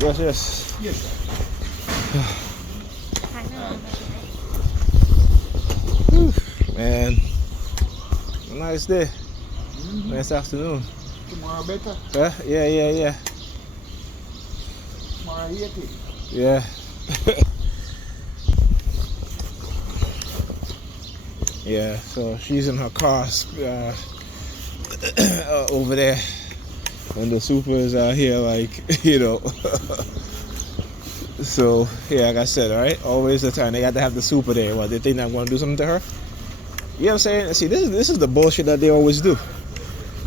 Yes, yes. Yes. Man, nice day. Nice afternoon. Tomorrow better. Yeah. Tomorrow 80. Yeah. Yeah, so she's in her car over there. And the supers are here, like, So, yeah, like I said, right? Always the time they got to have the super there. What, they think I'm going to do something to her? You know what I'm saying? See, this is the bullshit that they always do,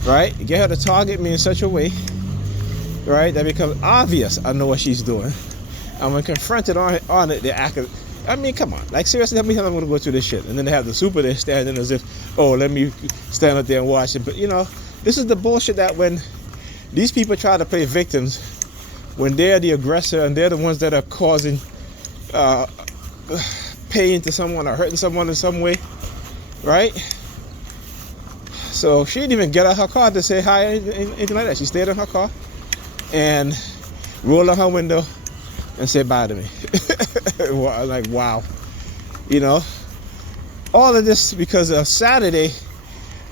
right? Get her to target me in such a way, right, that becomes obvious I know what she's doing. And when confronted on it, they act. I mean, come on. Like, seriously, how many times I'm going to go through this shit? And then they have the super there standing as if, oh, let me stand up there and watch it. But, this is the bullshit that when these people try to play victims, when they're the aggressor and they're the ones that are causing pain to someone or hurting someone in some way, right? So she didn't even get out her car to say hi or anything like that. She stayed in her car and rolled on her window and said bye to me. Like, wow. All of this because of Saturday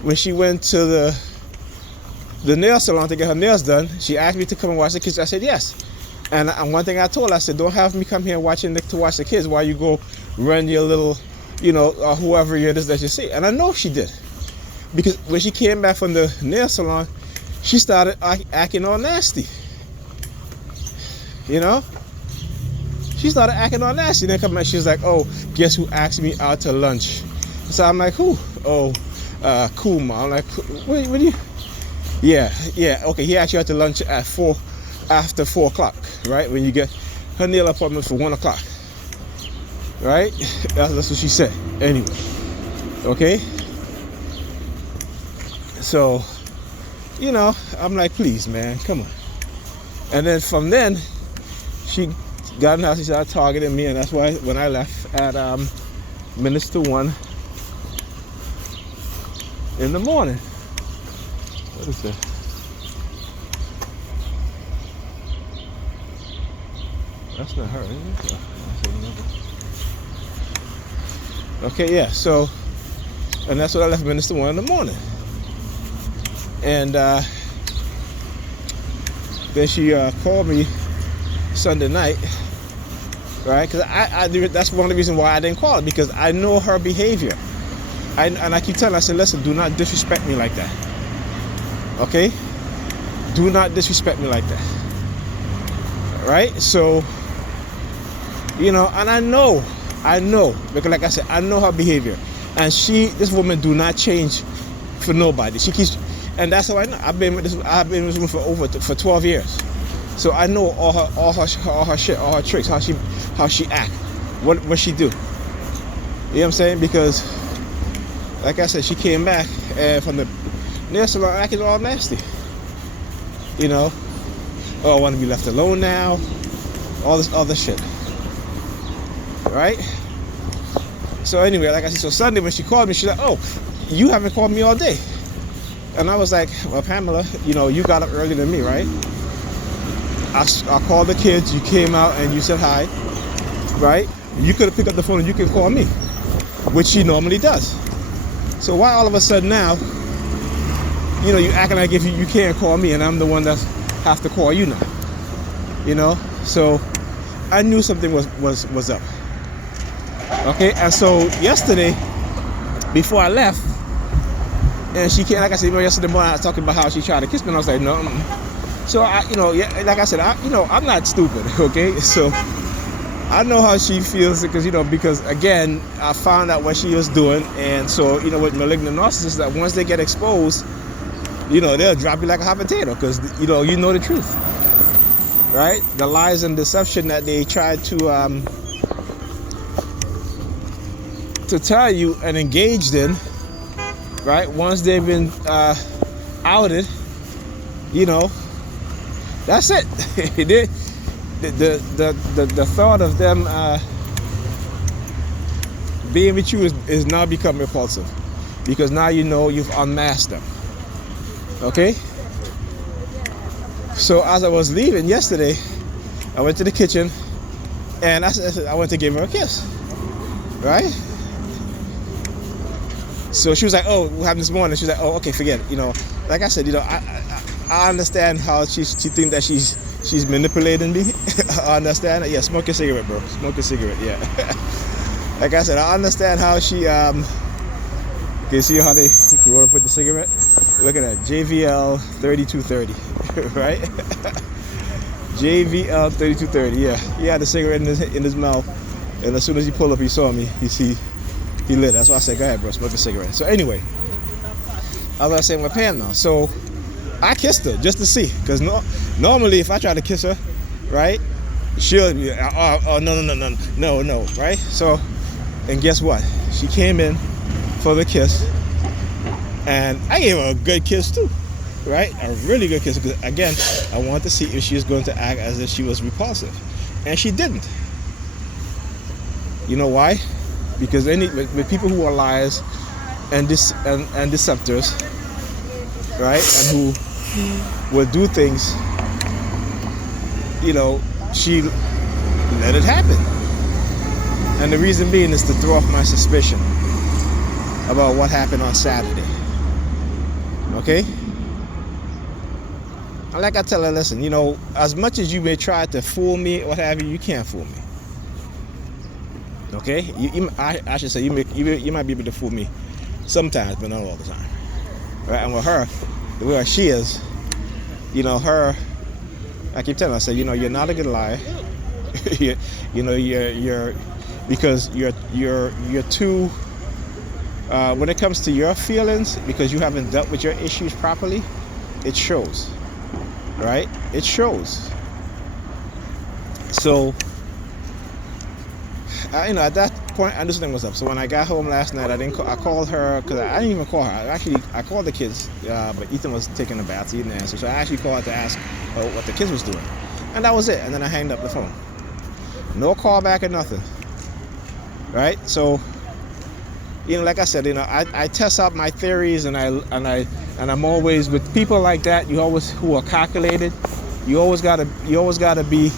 when she went to the nail salon to get her nails done. She asked me to come and watch the kids. I said yes. And one thing I told her, I said, don't have me come here to watch the kids while you go run your little, or whoever it is that you see. And I know she did. Because when she came back from the nail salon, she started acting all nasty. She started acting all nasty. Then come back, she was like, oh, guess who asked me out to lunch? So I'm like, who? Oh, Kuma. I'm like, what do you? Yeah, okay, he asked you out to lunch at after 4 o'clock, right? When you get her nail appointment for 1 o'clock, right? That's what she said. Anyway, okay? So, I'm like, please, man, come on. And then from then, she got in the house, she started targeting me, and that's why when I left at minutes to 1 in the morning. What is that? That's not her, is it? Okay, yeah, so, and that's what I left minutes to 1 in the morning. And then she called me Sunday night, right? Because that's one of the reasons why I didn't call her, because I know her behavior. And I keep telling her, I said, listen, do not disrespect me like that. Okay? Do not disrespect me like that. Right? So, and I know, because like I said, I know her behavior. And this woman do not change for nobody. She keeps, and that's how I know. I've been with this woman for 12 years. So I know all her shit, all her tricks, how she act, what she do. You know what I'm saying? Because, like I said, she came back from the nail salon acting all nasty. Oh, I want to be left alone now. All this other shit. Right? So anyway, like I said, so Sunday when she called me, she's like, oh, you haven't called me all day. And I was like, well, Pamela, you got up earlier than me, right? I called the kids, you came out and you said hi, right? You could have picked up the phone and you can call me, which she normally does. So why all of a sudden now, you acting like if you can't call me and I'm the one that have to call you now, So I knew something was up. Okay, and so yesterday, before I left, and she came, like I said, yesterday morning I was talking about how she tried to kiss me, and I was like, no. So like I said, I'm not stupid, okay? So I know how she feels because again, I found out what she was doing, and so with malignant narcissists, that once they get exposed, they'll drop you like a hot potato because you know the truth, right? The lies and deception that they try to tell you and engaged in, right? Once they've been outed, that's it. the thought of them being with you is now become repulsive, because now you've unmasked them. Okay? So as I was leaving yesterday, I went to the kitchen, and I went to give her a kiss, right? So she was like, "Oh, what happened this morning?" She's like, "Oh, okay, forget it." Like I said, I understand how she think that she's manipulating me. I understand. Yeah, smoke a cigarette, bro. Smoke a cigarette. Yeah. Like I said, I understand how she Can you see how they go and put the cigarette? Look at that, JVL 3230, right? JVL 3230. Yeah, he had the cigarette in his mouth, and as soon as he pulled up, he saw me. He lit. That's why I said, "Go ahead, bro, smoke a cigarette." So anyway, I was saying with Pam now. So I kissed her just to see, because normally if I try to kiss her, right, she'll be, oh no, right? So, and guess what? She came in for the kiss, and I gave her a good kiss too, right? A really good kiss, because again, I wanted to see if she was going to act as if she was repulsive, and she didn't. You know why? Because with people who are liars and deceptors, right, and who will do things, she let it happen. And the reason being is to throw off my suspicion about what happened on Saturday. Okay? And like I tell her, listen, as much as you may try to fool me, what have you, you can't fool me. Okay? I should say, you might be able to fool me sometimes, but not all the time. Right? And with her, the way she is, her, I keep telling her, I say, you're not a good liar. you're because you're too, when it comes to your feelings, because you haven't dealt with your issues properly, it shows, right? It shows. So, at that point, I understood what's up. So when I got home last night, I called her, because I didn't even call her. I called the kids, but Ethan was taking a bath, so he didn't answer. So I actually called her to ask what the kids was doing. And that was it. And then I hanged up the phone. No call back or nothing. Right? So, like I said, I test out my theories, and I'm always with people like that. Who are calculated. You always gotta be,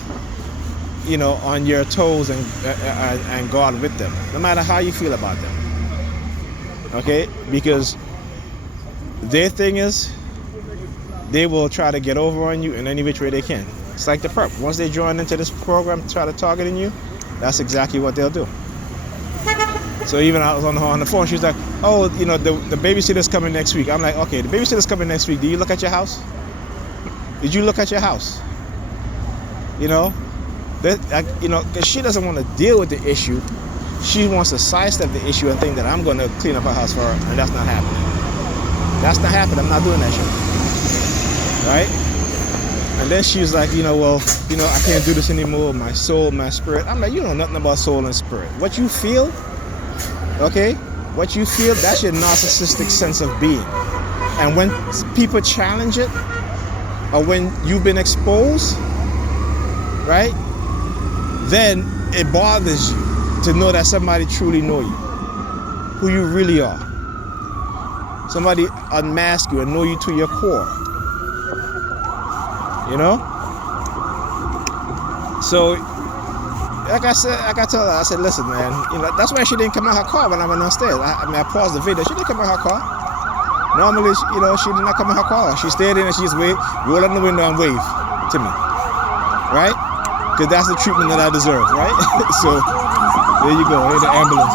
on your toes and guard with them, no matter how you feel about them. Okay? Because their thing is, they will try to get over on you in any which way they can. It's like the perp. Once they join into this program to try to targeting you, that's exactly what they'll do. So even I was on the phone, she was like, "Oh, the babysitter's coming next week." I'm like, "Okay, the babysitter's coming next week. Did you look at your house? Did you look at your house?" Because she doesn't want to deal with the issue. She wants to sidestep the issue and think that I'm going to clean up her house for her, and that's not happening. That's not happening. I'm not doing that shit. Right? And then she was like, I can't do this anymore. My soul, my spirit. I'm like, you know nothing about soul and spirit. What you feel, okay? What you feel, that's your narcissistic sense of being. And when people challenge it, or when you've been exposed, right? Then it bothers you to know that somebody truly know you, who you really are. Somebody unmask you and know you to your core. So, like I told her, I said, listen, man, that's why she didn't come out her car when I went downstairs. I paused the video. She didn't come out her car. Normally, she did not come out her car. She stayed in and she just roll out the window and wave to me, right? Because that's the treatment that I deserve, right? So, there you go. Here's the ambulance.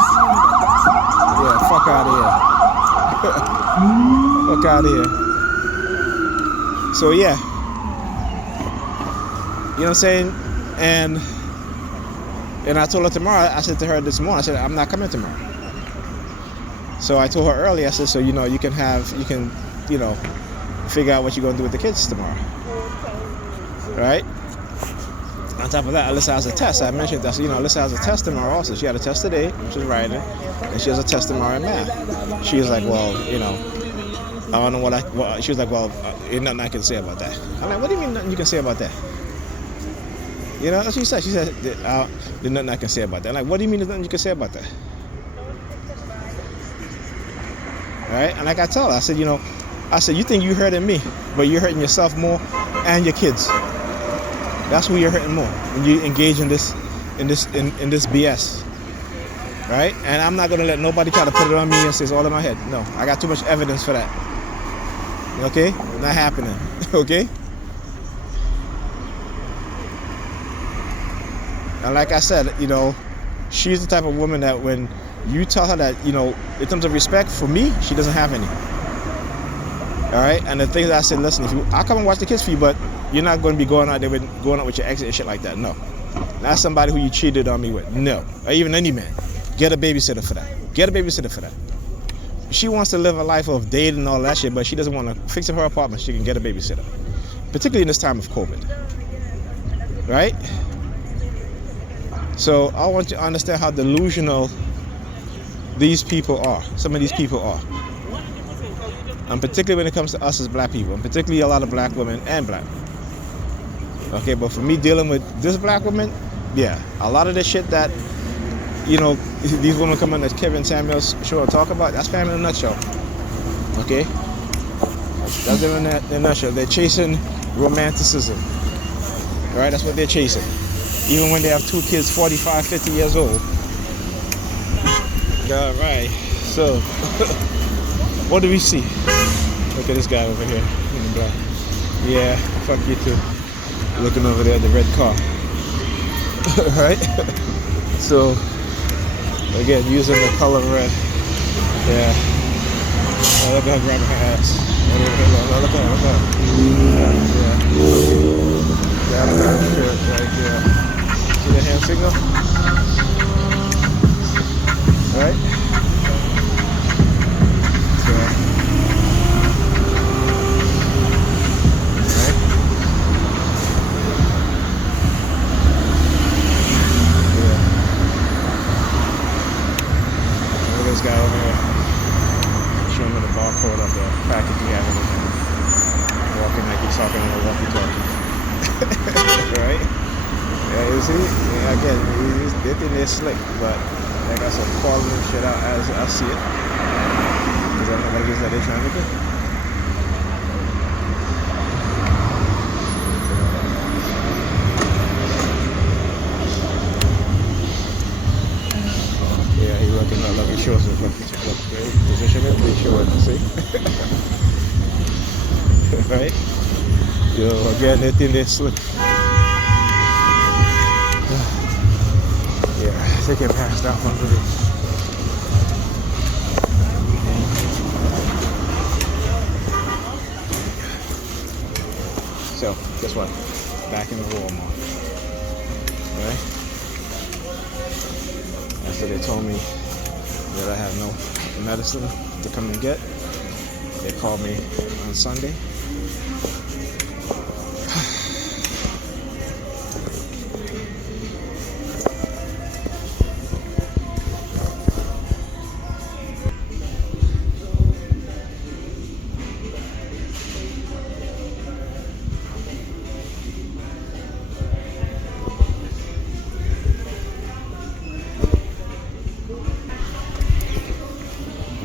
Yeah, fuck out of here. Fuck out of here. So, yeah. You know what I'm saying? And I told her tomorrow, I said to her this morning, I said, I'm not coming tomorrow. So I told her earlier, I said, so, you can figure out what you're going to do with the kids tomorrow. Right? On top of that, Alyssa has a test. I mentioned that, Alyssa has a test tomorrow also. She had a test today, which is writing, and she has a test tomorrow in math. She was like, well, I don't know what she was like, well, ain't nothing I can say about that. I'm like, what do you mean nothing you can say about that? That's what she said. She said, there's nothing I can say about that. I'm like, what do you mean there's nothing you can say about that? Right? And like I told her, I said, you think you're hurting me, but you're hurting yourself more and your kids. That's who you're hurting more when you engage in this BS, right? And I'm not gonna let nobody try to put it on me and say it's all in my head. No, I got too much evidence for that. Okay, not happening. Okay. And like I said, you know, she's the type of woman that when you tell her that, you know, in terms of respect for me, she doesn't have any. All right. And the things that I said, listen, I'll come and watch the kids for you, but you're not going to be going out with your ex and shit like that. No. Not somebody who you cheated on me with. No. Or even any man. Get a babysitter for that. Get a babysitter for that. She wants to live a life of dating and all that shit, but she doesn't want to fix up her apartment. She can get a babysitter. Particularly in this time of COVID. Right? So I want you to understand how delusional these people are. Some of these people are. And particularly when it comes to us as black people. And particularly a lot of black women and black. Okay, but for me dealing with this black woman, yeah. A lot of the shit that, you know, these women come on as Kevin Samuels show and talk about, that's family in a nutshell. Okay? That's them in a nutshell. They're chasing romanticism. Alright, that's what they're chasing. Even when they have 2 kids, 45, 50 years old. Alright, so what do we see? Look at this guy over here in the black. Yeah, fuck you too. Looking over there at the red car. Right? So, again, using the color red. Yeah. Oh, look at her grabbing her ass. Look at her. Yeah. Grabbing her shirt right there. See the hand signal? Right? So, right? Yeah. Look at this guy over here. Showing me the barcode of the package he has in his hand. Walking like he's talking in a walkie-talkie. Right? Yeah, you see? Yeah, again, they think they're slick, but like I said, calling them shit out as I see it. Because I know what it is that they're trying to do. Yeah, he's looking up like he shows us what position it, they show it, see? Right? Yo, again, they think they're slick. Yeah, they get passed out on the So, guess what? Back in the Walmart. Right? After they told me that I have no medicine to come and get, they called me on Sunday.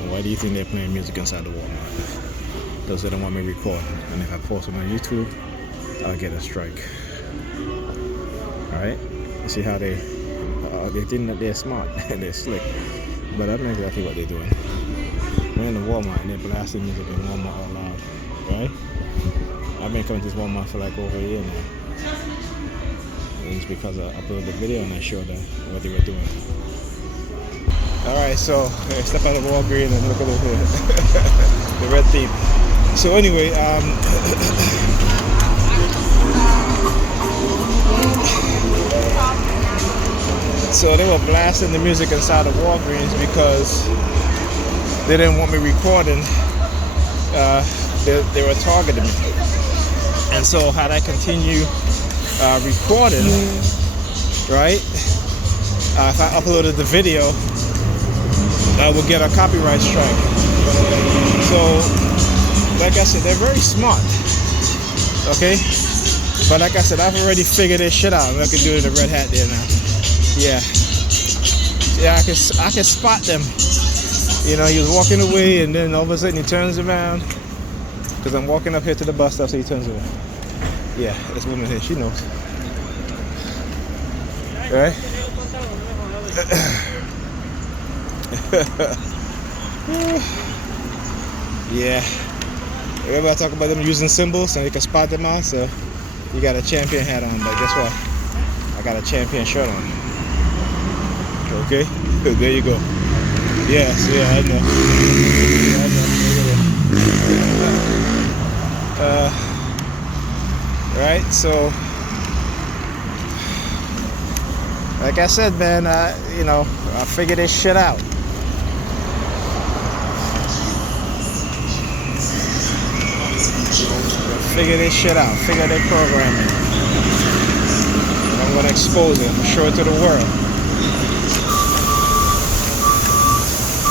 Why do you think they're playing music inside the Walmart? Because they don't want me recording. And if I post it on YouTube, I'll get a strike. Alright? You see how they think that they're smart and they're slick. But that's not exactly what they're doing. We're in the Walmart and they're blasting music in Walmart all loud. Right? I've been coming to this Walmart for like over a year now. And it's because I uploaded the video and I showed them what they were doing. Alright, so step out of Walgreens and look at over here. The red theme. So anyway, so they were blasting the music inside of Walgreens because they didn't want me recording. They were targeting me. And so had I continue recording, right? If I uploaded the video, I would get a copyright strike. So, like I said, they're very smart. Okay? But like I said, I've already figured this shit out. I can do it in the red hat there now. Yeah. Yeah, I can spot them. You know, he was walking away and then all of a sudden he turns around. Because I'm walking up here to the bus stop, so he turns around. Yeah, this woman here, she knows. Right? Yeah. Remember I talk about them using symbols and you can spot them out, so you got a champion hat on, but guess what? I got a champion shirt on. Okay? There you go. Yes, yeah, I know. Yeah, I know. Right, so like I said, man, I figured this shit out. Figure this shit out. Figure their programming. I'm gonna expose it. I'm gonna show it to the world.